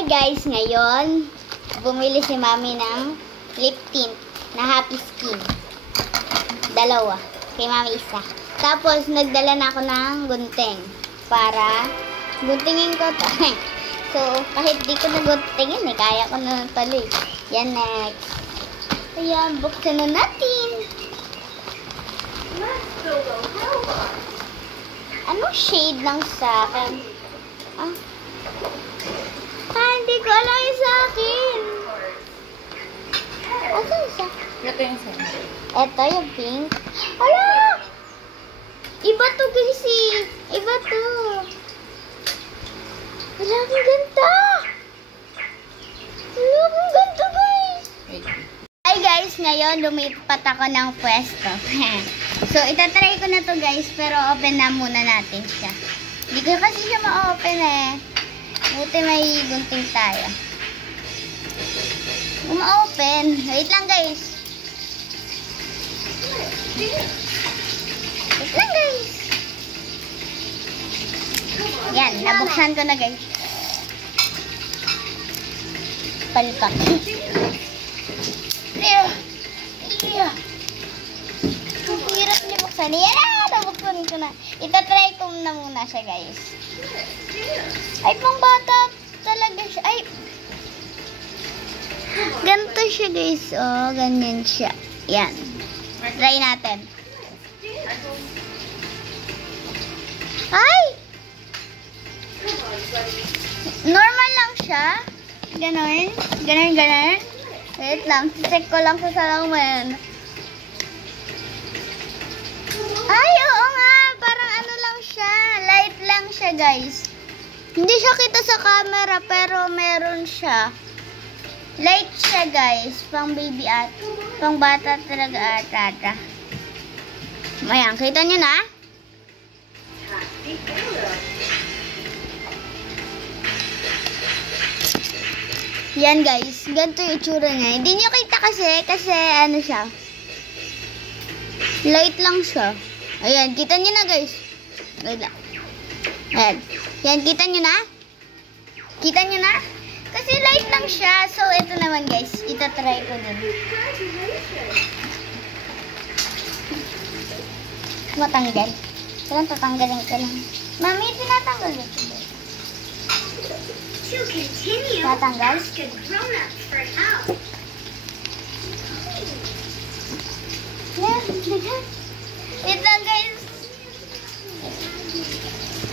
Hi guys, ngayon bumili si Mami ng lip tint na Happy Skin. Dalawa. Kay Mami isa. Tapos nagdala na ako ng gunting para guntingin ko to. So, kahit di ko naguntingin kaya ko na tuloy. Yan, next. Ayan, buksan na natin. Anong shade lang sa akin? Hindi ko alam yung sa akin. Asan isa? Ito yung sa akin. Ito yung pink. Ala! Iba to guys eh. Iba to. Wala akong ganda. Wala akong ganda guys. Hi guys, ngayon lumipat ako ng pwesto. So, itatry ko na to guys, pero open na muna natin siya. Hindi ko kasi siya ma-open eh. Buti may gunting tayo. Ma-open. Wait lang guys. Wait lang guys. Yan, nabuksan ko na guys. Palpak. Ang hirap niya buksan. Yan na! Nabuksan ko na. Itatry ko na muna siya guys. Ay, pang bata talaga siya. Ay! Ganito siya guys. Oh, ganyan siya. Yan. Try natin. Ay! Normal lang siya. Ganon. Ganon, ganon. Wait lang. Check ko lang sa salamin. Ay, oo nga. Parang ano lang siya. Light lang siya, guys. Hindi siya kita sa camera, pero meron siya. Light siya, guys. Pang baby at pang bata talaga ata. Ayan, kita nyo na? Yan guys, ganito yung itsura niya. Hindi nyo kita kasi ano siya. Light lang siya. Ayan, kita nyo na guys. Ayan. Yan, kita nyo na? Kita nyo na? Kasi light lang siya. So, ito naman guys. Itatry ko din. Matanggal. Kailan tatanggalin ko lang. Mami, tinatanggal ito. To continue, Tatanggal? ask a grown-up for help. Wait lang guys.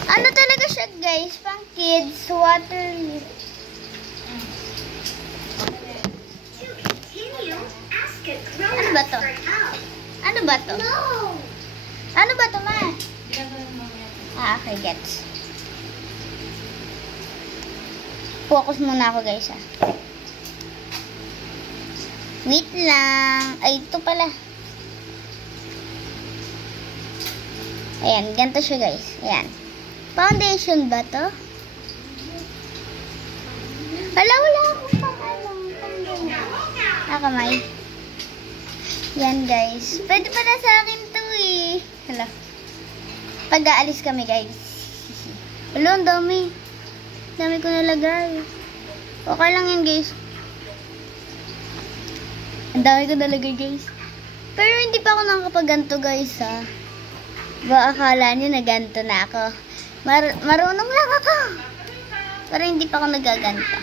Ano talaga siya guys? Pang kids, water. To continue, ask a Ano grown-up ba to? for help. Ano ba to? No! Ano ba to, ma? Okay, gets. Focus muna ako guys Wait lang. Ay, ito pala. Ayan, ganito siya guys. Ayan. Foundation ba to? Wala akong kamay. Yan guys. Pwede pala sa akin to eh. Hala. Pag-aalis kami guys. Wala, ang dami. Dami ko nalagay. Okay lang yan guys. Ang dami ko nalagay guys. Pero hindi pa ako nakakapag-ganto guys Ba akala nyo na ganto na ako. Marunong lang ako. Pero hindi pa ako nagaganto.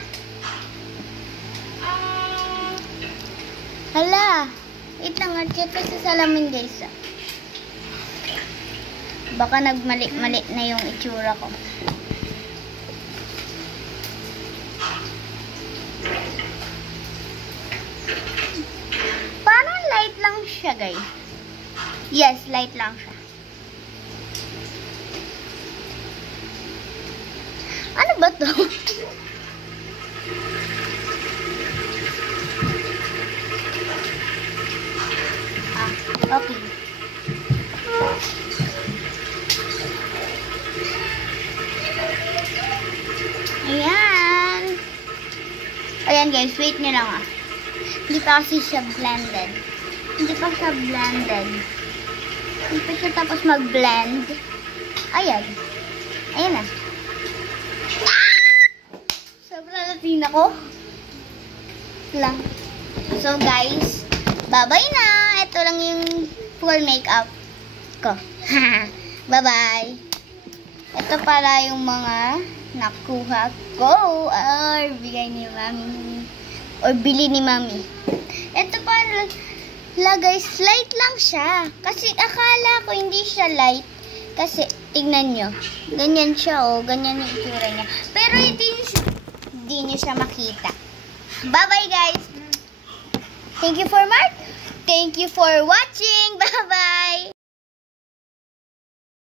Hala. Wait lang. Check ko sa salamin guys Baka nagmali-mali na yung itsura ko. Parang light lang siya guys. Yes, light lang siya. Ano ba to? Okay. Ayan. Ayan guys, wait nyo lang Hindi pa kasi siya blended. Hindi pa siya blended. Hindi pa siya tapos mag-blend. Ayan. Ayan na. Sobrang Latina ko. Lang. So guys, bye-bye na. Ito lang yung full makeup ko. Bye-bye. Ito para yung mga nakuha ko or bigay ni mami or bili ni mami. Ito para guys, light lang siya. Kasi akala ko hindi siya light. Kasi tignan nyo. Ganyan siya ganyan yung itsura niya. Pero hindi nyo siya makita. Bye-bye guys. Thank you for watching. Bye-bye.